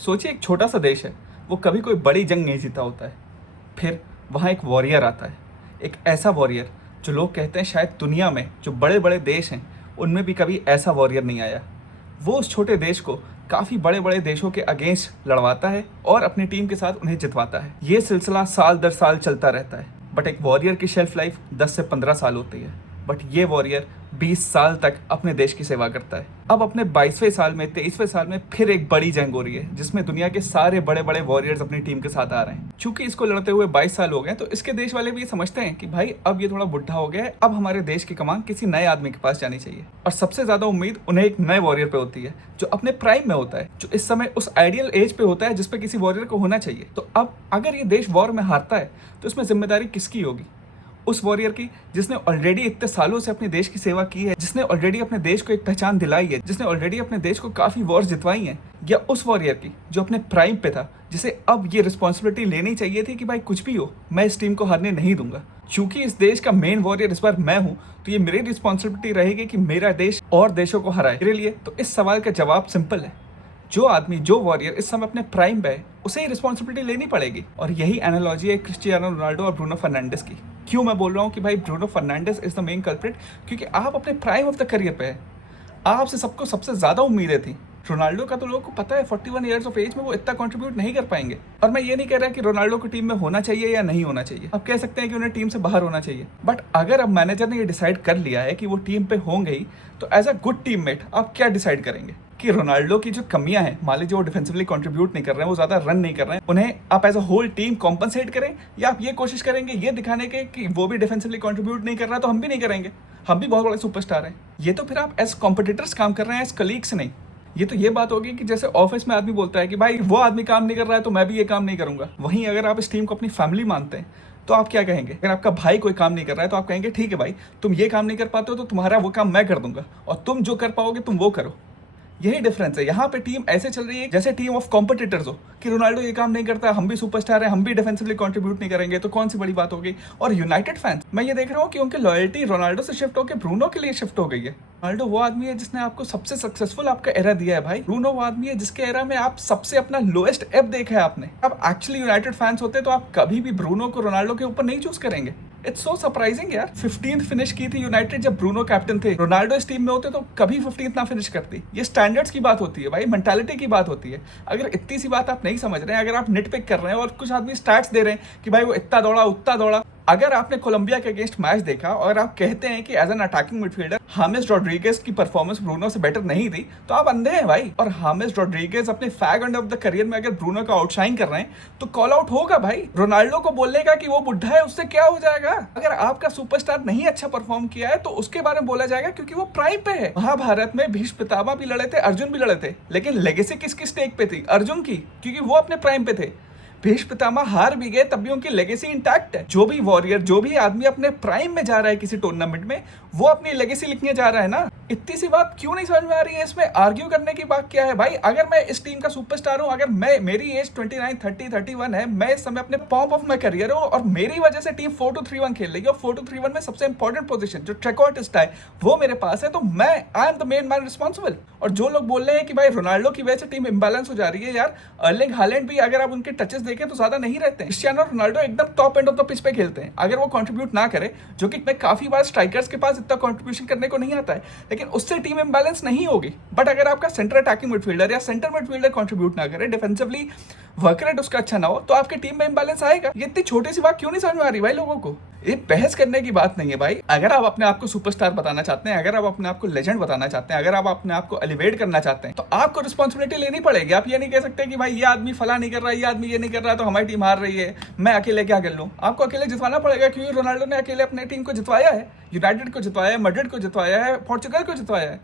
सोचिए एक छोटा सा देश है, वो कभी कोई बड़ी जंग नहीं जीता होता है। फिर वहाँ एक वॉरियर आता है, एक ऐसा वॉरियर जो लोग कहते हैं शायद दुनिया में जो बड़े बड़े देश हैं उनमें भी कभी ऐसा वॉरियर नहीं आया। वो उस छोटे देश को काफ़ी बड़े बड़े देशों के अगेंस्ट लड़वाता है और अपनी टीम के साथ उन्हें जितवाता है। ये सिलसिला साल दर साल चलता रहता है। बट एक वॉरियर की शेल्फ लाइफ 10 से 15 साल होती है। बट ये वॉरियर 20 साल तक अपने देश की सेवा करता है। अब अपने 22वें साल में 23वें साल में फिर एक बड़ी जंग हो रही है जिसमें दुनिया के सारे बड़े बड़े वॉरियर्स अपनी टीम के साथ आ रहे हैं। चूंकि इसको लड़ते हुए 22 साल हो गए तो इसके देश वाले भी ये समझते हैं कि भाई अब ये थोड़ा बुढ़ा हो गया है, अब हमारे देश की कमान किसी नए आदमी के पास जानी चाहिए। और सबसे ज्यादा उम्मीद उन्हें एक नए वॉरियर पे होती है जो अपने प्राइम में होता है, जो इस समय उस आइडियल एज पे होता है जिसपे किसी वॉरियर को होना चाहिए। तो अब अगर ये देश वॉर में हारता है तो इसमें जिम्मेदारी किसकी होगी? उस वॉरियर की जिसने ऑलरेडी इतने सालों से अपने देश की सेवा की है, जिसने ऑलरेडी अपने देश को एक पहचान दिलाई है, जिसने ऑलरेडी अपने देश को काफी वॉर्स जितवाई हैं? या उस वॉरियर की जो अपने प्राइम पे था, जिसे अब ये रिस्पॉन्सिबिलिटी लेनी चाहिए थी कि भाई कुछ भी हो मैं इस टीम को हारने नहीं दूंगा। क्योंकि इस देश का मेन वॉरियर इस बार मैं हूं तो ये मेरी रिस्पॉन्सिबिलिटी रहेगी कि मेरा देश और देशों को हराए। मेरे लिए तो इस सवाल का जवाब सिंपल है, जो आदमी जो वॉरियर इस समय अपने प्राइम पे है उसे ही रिस्पॉन्सिबिलिटी लेनी पड़ेगी। और यही एनालॉजी है क्रिस्टियानो रोनाल्डो और ब्रूनो फर्नांडिस की। क्यों मैं बोल रहा हूँ कि भाई Bruno Fernandes is the main culprit? क्योंकि आप अपने प्राइम ऑफ द करियर पे है, आपसे सबको सबसे ज्यादा उम्मीदें थी। रोनाल्डो का तो लोगों को पता है 41 ईयर्स ऑफ एज में वो इतना कंट्रीब्यूट नहीं कर पाएंगे। और मैं ये नहीं कह रहा कि रोनाल्डो को टीम में होना चाहिए या नहीं होना चाहिए, आप कह सकते हैं कि उन्हें टीम से बाहर होना चाहिए। बट अगर अब मैनेजर ने ये डिसाइड कर लिया है कि वो टीम पे होंगे ही, तो एज अ गुड टीममेट आप क्या डिसाइड करेंगे कि रोनाल्डो की जो कमियां हैं, मान लीजिए वो डिफेंसिवली कंट्रीब्यूट नहीं कर रहे हैं, वो ज्यादा रन नहीं कर रहे हैं, उन्हें आप as a whole team compensate करें, या आप ये कोशिश करेंगे ये दिखाने के कि वो भी डिफेंसिवली कंट्रीब्यूट नहीं कर रहा तो हम भी नहीं करेंगे, हम भी बहुत बड़े सुपरस्टार हैं। ये तो फिर आप एज कॉम्पिटिटर्स काम कर रहे हैं, एज कलीग्स नहीं। ये तो ये बात होगी कि जैसे ऑफिस में आदमी बोलता है कि भाई वो आदमी काम नहीं कर रहा है तो मैं भी ये काम नहीं करूंगा। वहीं अगर आप इस टीम को अपनी फैमिली मानते हैं तो आप क्या कहेंगे? अगर आपका भाई कोई काम नहीं कर रहा है तो आप कहेंगे ठीक है भाई, तुम ये काम नहीं कर पाते हो तो तुम्हारा वो काम मैं कर दूंगा, और तुम जो कर पाओगे तुम वो करो। यही डिफरेंस है। यहाँ पे टीम ऐसे चल रही है जैसे टीम ऑफ कॉम्पिटिटर्स हो, कि रोनाल्डो ये काम नहीं करता, हम भी सुपरस्टार हैं, हम भी डिफेंसिवली कंट्रीब्यूट नहीं करेंगे तो कौन सी बड़ी बात होगी। और यूनाइटेड फैंस, मैं ये देख रहा हूँ कि उनकी लॉयल्टी रोनाल्डो से शिफ्ट होकर ब्रूनो के लिए शिफ्ट हो गई है। रोनाल्डो वो आदमी है जिसने आपको सबसे सक्सेसफुल आपका एरा दिया है भाई। ब्रूनो वो आदमी है जिसके एरा में आप सबसे अपना लोएस्ट एप देखा है आपने। आप एक्चुअली यूनाइटेड फैंस होते तो आप कभी भी ब्रूनो को रोनाल्डो के ऊपर नहीं चूज करेंगे। इट्स सो सरप्राइजिंग यार। 15th फिनिश की थी यूनाइटेड जब ब्रूनो कैप्टन थे। रोनाल्डो इस टीम में होते तो कभी 15th ना फिनिश करती। ये स्टैंडर्ड्स की बात होती है भाई, मेंटालिटी की बात होती है। अगर इतनी सी बात आप नहीं समझ रहे हैं, अगर आप निटपिक कर रहे हैं और कुछ आदमी स्टैट्स दे रहे हैं कि भाई वो इतना दौड़ा उतना दौड़ा। अगर आपने कोलंबिया के अगेंस्ट मैच देखा और आप कहते हैं कि as an attacking midfielder James Rodriguez की परफॉर्मेंस ब्रूनो से बेटर नहीं थी, तो आप अंधे हैं भाई। और हामिस रोड्रिगेज अपने fag end of the career में अगर ब्रूनो का आउटशाइन कर रहे हैं तो कॉल आउट होगा भाई। रोनाल्डो को बोलेगा कि वो बुढ़ा है, उससे क्या हो जाएगा? अगर आपका सुपरस्टार नहीं अच्छा परफॉर्म किया है तो उसके बारे में बोला जाएगा क्योंकि वो प्राइम पे है। महाभारत में भीष्म पितामह भी लड़े थे, अर्जुन भी लड़े थे, लेकिन लेगेसी किसकी स्टेक पे थी? अर्जुन की, क्योंकि वो अपने प्राइम पे थे। भीष्म पितामह हार भी गए तब भी उनकी लेगेसी इंटैक्ट है। जो भी वॉरियर, जो भी आदमी अपने प्राइम में जा रहा है किसी टूर्नामेंट में, वो अपनी लेगेसी लिखने जा रहा है ना। इतनी सी बात क्यों नहीं समझ में आ रही है? इसमें आर्ग्यू करने की बात क्या है भाई? अगर मैं इस टीम का सुपरस्टार हूं, अगर मेरी एज 29, 30, 31 है, मैं इस समय अपने पॉप ऑफ माई करियर हूं और मेरी वजह से टीम 4-2-3-1 खेल रही है और 4-2-3-1 में सबसे इंपॉर्टेंट पोजीशन जो ट्रैकआउटिस्ट है वो मेरे पास है, तो मैं I am the main man responsible. और जो लोग बोल रहे हैं कि भाई रोनाल्डो की वजह से टीम इंबैलेंस हो जा रही है, यार अर्लिंग हालैंड भी अगर आप उनके टचेस देखें तो ज्यादा नहीं रहते। क्रिस्टियानो रोनाल्डो एकदम top and of the pitch पे खेलते हैं। अगर वो कंट्रीब्यूट ना करे, जो कि मैं काफी बार स्ट्राइकर्स के पास इतना कंट्रीब्यूशन करने को नहीं आता है, लेकिन उससे टीम इंबैलेंस नहीं होगी। बट अगर आपका सेंटर अटैकिंग मिडफील्डर या सेंटर मिडफील्डर कंट्रीब्यूट ना करे, डिफेंसिवली वर्क रेट उसका अच्छा ना हो, तो आपकी टीम में इंबैलेंस आएगा। ये इतनी छोटी सी बात क्यों नहीं समझ में आ रही भाई लोगों को? ये बहस करने की बात नहीं है भाई। अगर आप अपने आप को सुपरस्टार बताना चाहते हैं, अगर आप अपने आप को लेजेंड बताना चाहते हैं, अगर आप अपने आप को एलिवेट करना चाहते हैं, तो आपको रिस्पॉन्सिबिलिटी लेनी पड़ेगी। आप ये नहीं कह सकते कि भाई ये आदमी फला नहीं कर रहा है, ये आदमी ये नहीं कर रहा है तो हमारी टीम हार रही है, मैं अकेले क्या कर लूं। आपको अकेले जितवाना पड़ेगा, क्योंकि रोनाल्डो ने अकेले अपने टीम को जितवाया है, यूनाइटेड को जितवाया है, मैड्रिड को जितवाया है, पोर्चुगल को जितवाया है।